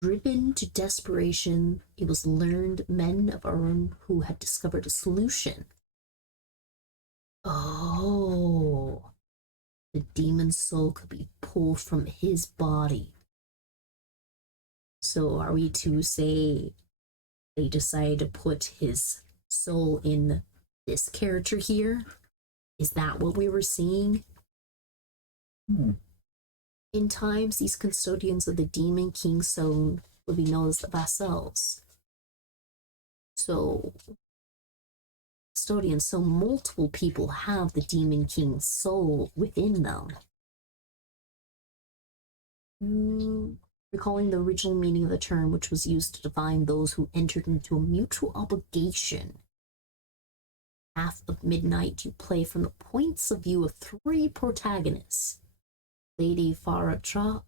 Driven to desperation, it was learned men of Urim who had discovered a solution. Oh, the demon's soul could be pulled from his body. So are we to say they decided to put his soul in this character here? Is that what we were seeing? In times, these custodians of the Demon King's soul would be known as the vassals. So, custodians, so multiple people have the Demon King's soul within them. Recalling the original meaning of the term, which was used to define those who entered into a mutual obligation. Half of Midnight, you play from the points of view of three protagonists. Lady Faratras,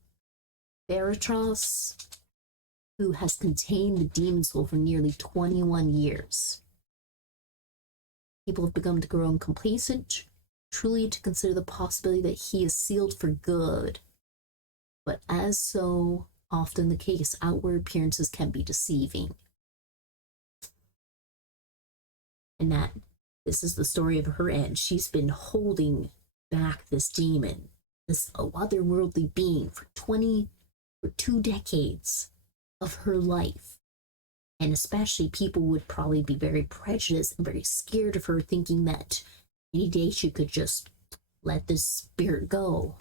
who has contained the demon soul for nearly 21 years. People have begun to grow complacent, truly to consider the possibility that he is sealed for good. But as so often the case, outward appearances can be deceiving. And that this is the story of her end. She's been holding back this demon, this otherworldly being for 2 decades of her life. And especially people would probably be very prejudiced and very scared of her, thinking that any day she could just let this spirit go.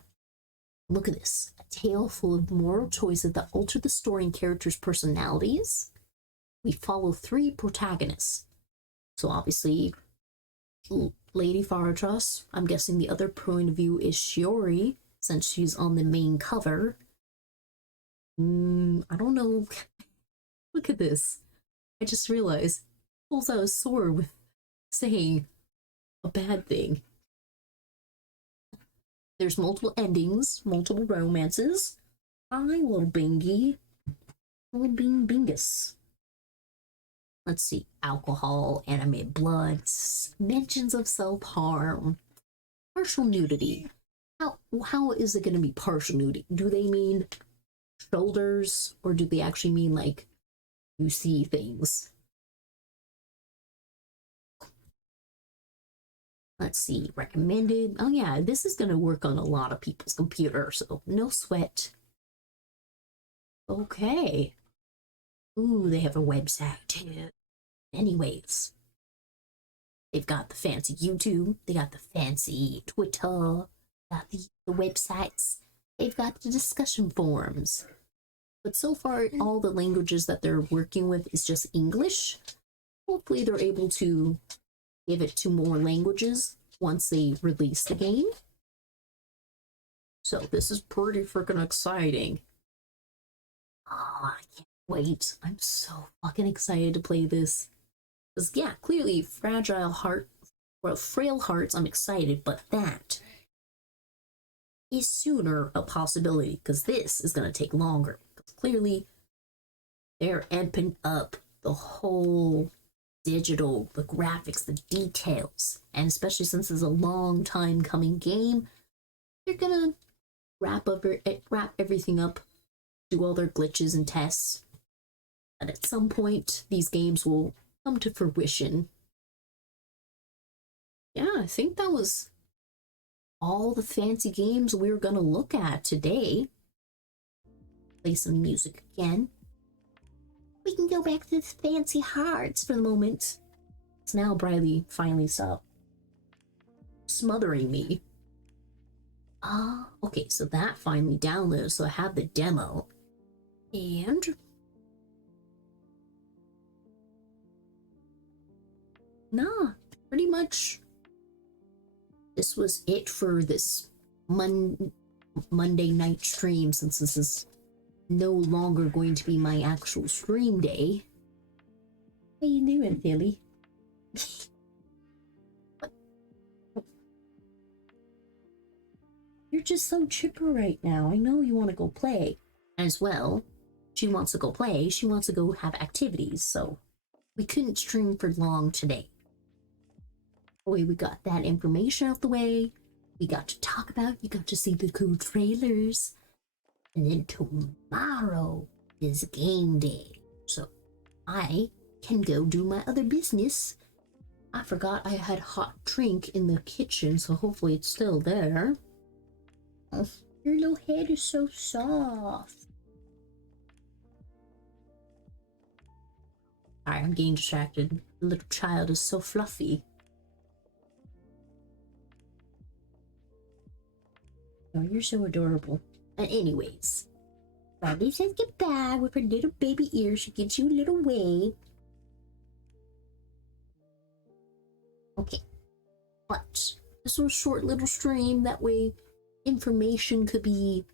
Look at this, a tale full of moral choices that alter the story and characters' personalities. We follow 3 protagonists. So obviously, Lady Faratras, I'm guessing the other point of view is Shiori, since she's on the main cover. I don't know. Look at this. I just realized, pulls out a sword with saying a bad thing. There's multiple endings, multiple romances. Hi, little Bingy. Little Bingus. Let's see. Alcohol, animated blood, mentions of self-harm, partial nudity. How is it going to be partial nudity? Do they mean shoulders, or do they actually mean, like, you see things? Let's see, recommended. Oh yeah, this is going to work on a lot of people's computer, so no sweat. Okay. Ooh, they have a website too. Anyways, they've got the fancy YouTube, they got the fancy Twitter, got the websites, they've got the discussion forums. But so far, all the languages that they're working with is just English. Hopefully they're able to give it to more languages once they release the game. So this is pretty freaking exciting. Oh, I can't wait. I'm so fucking excited to play this. Because yeah, clearly frail hearts, I'm excited, but that is sooner a possibility, because this is going to take longer. Because clearly they're amping up the whole digital, the graphics, the details, and especially since it's a long time coming game, they're gonna wrap everything up, do all their glitches and tests, and at some point these games will come to fruition. Yeah, I think that was all the fancy games we were gonna look at today. Play some music again. We can go back to the fancy hearts for the moment. It's now Briley finally stopped smothering me. Okay, so that finally downloaded, so I have the demo. And nah, pretty much this was it for this Monday night stream, since this is no longer going to be my actual stream day. How you doing, Philly? You're just so chipper right now. I know you want to go play as well. She wants to go play. She wants to go have activities, so we couldn't stream for long today. Boy, we got that information out the way. We got to talk about, you got to see the cool trailers. And then tomorrow is game day. So I can go do my other business. I forgot I had hot drink in the kitchen, so hopefully it's still there. Oh, your little head is so soft. Alright, I'm getting distracted. The little child is so fluffy. Oh, you're so adorable. But anyways, Riley says goodbye with her little baby ear. She gives you a little wave. Okay. But this was a short little stream. That way information could be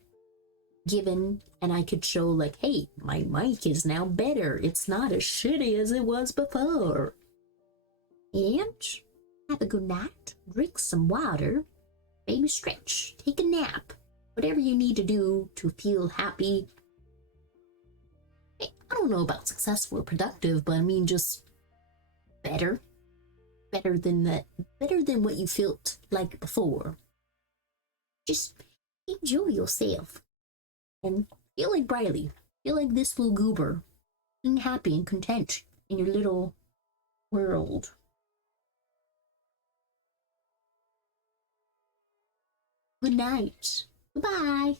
given and I could show like, hey, my mic is now better. It's not as shitty as it was before. And have a good night. Drink some water. Maybe stretch. Take a nap. Whatever you need to do to feel happy. I don't know about successful or productive, but I mean just better. Better than what you felt like before. Just enjoy yourself. And feel like Riley. Feel like this little goober. Being happy and content in your little world. Good night. Goodbye.